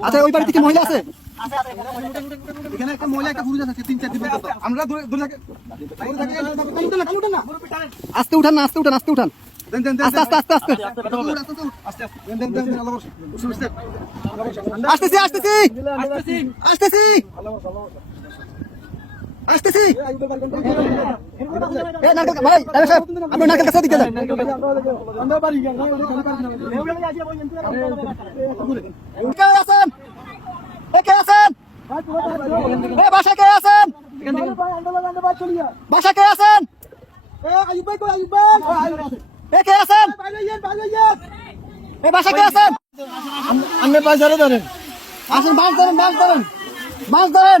আচ্ছা ওই বাড়িতে কি মহিলা আছে? এখানে একটা মহিলা একটা পুরুষ আছে তিন চার দিন আমরা আস্তে উঠান না আস্তে উঠান আস্তে উঠান। আস্তে আস্তে আস্তে আস্তে। আসতেছি। আসতেছি। আসতেছি। আসতেছি। ভাই সাহেব আপনি নারকেল কাছে দিকে যান। কে আছেন? কে আছেন? এ বাসা কে আছেন? বাসা কে আছেন? এ কে আছেন? এ বাসা কে আছেন? আপনি পয়সারে ধরেন। আসেন মাছ ধরেন মাছ ধরেন। মাছ ধরেন।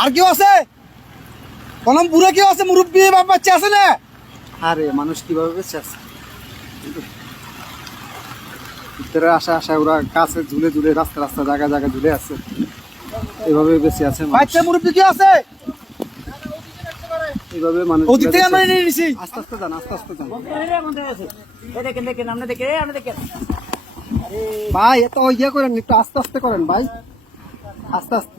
আর কেউ আছে? কলম পুরো কেউ আছে? মুরব্বী বাপ বাচ্চা আছে না? আরে মানুষ কীভাবে বেঁচে আছে? ভিতরে আসা আসা ওরা কাছে ঝুলে ঝুলে রাস্তা রাস্তা জায়গা জায়গা ঝুলে আছে। এভাবে বেঁচে আছে। বাচ্চা মুরব্বী কেউ আছে? এইভাবে মানুষ ওদিক আমরা নিয়ে নিছি। আস্তে আস্তে যান আস্তে আস্তে যান। দেখেন দেখেন আপনি দেখেন আপনি দেখেন। ভাই এত ইয়ে করেন একটু আস্তে আস্তে করেন ভাই। আস্তে আস্তে।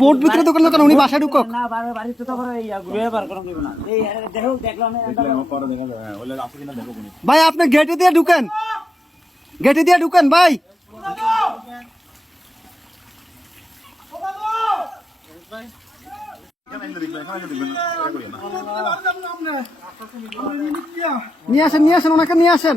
বোর্ড ভিতরে দোকান দোকান উনি বাসায় ঢুকক। না বাড়ি বাড়ি তো করে ইয়া ঘুরে বার করা না। এই দেখো দেখলাম ভাই আপনি গেটে দিয়ে ঢুকেন। গেটে দিয়ে ঢুকেন ভাই। নিয়ে আসেন নিয়ে আসেন ওনাকে নিয়ে আসেন।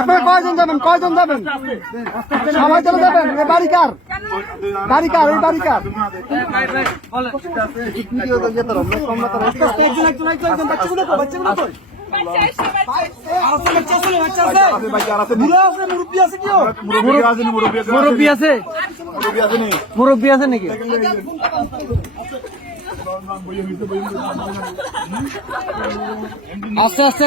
আপনারা কয়জন যাবেন? কয়জন যাবেন? সবাই চলে যাবেন? এ বাড়ি কার? বাড়ি কার? এই বাড়ি কার? মুরব্বী আছে? মুরব্বী আছে নাকি? আস্তে আস্তে।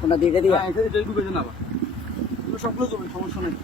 কোনটা দিয়ে দিয়ে হ্যাঁ এগুলো সবগুলো জমি সমস্যা নেই।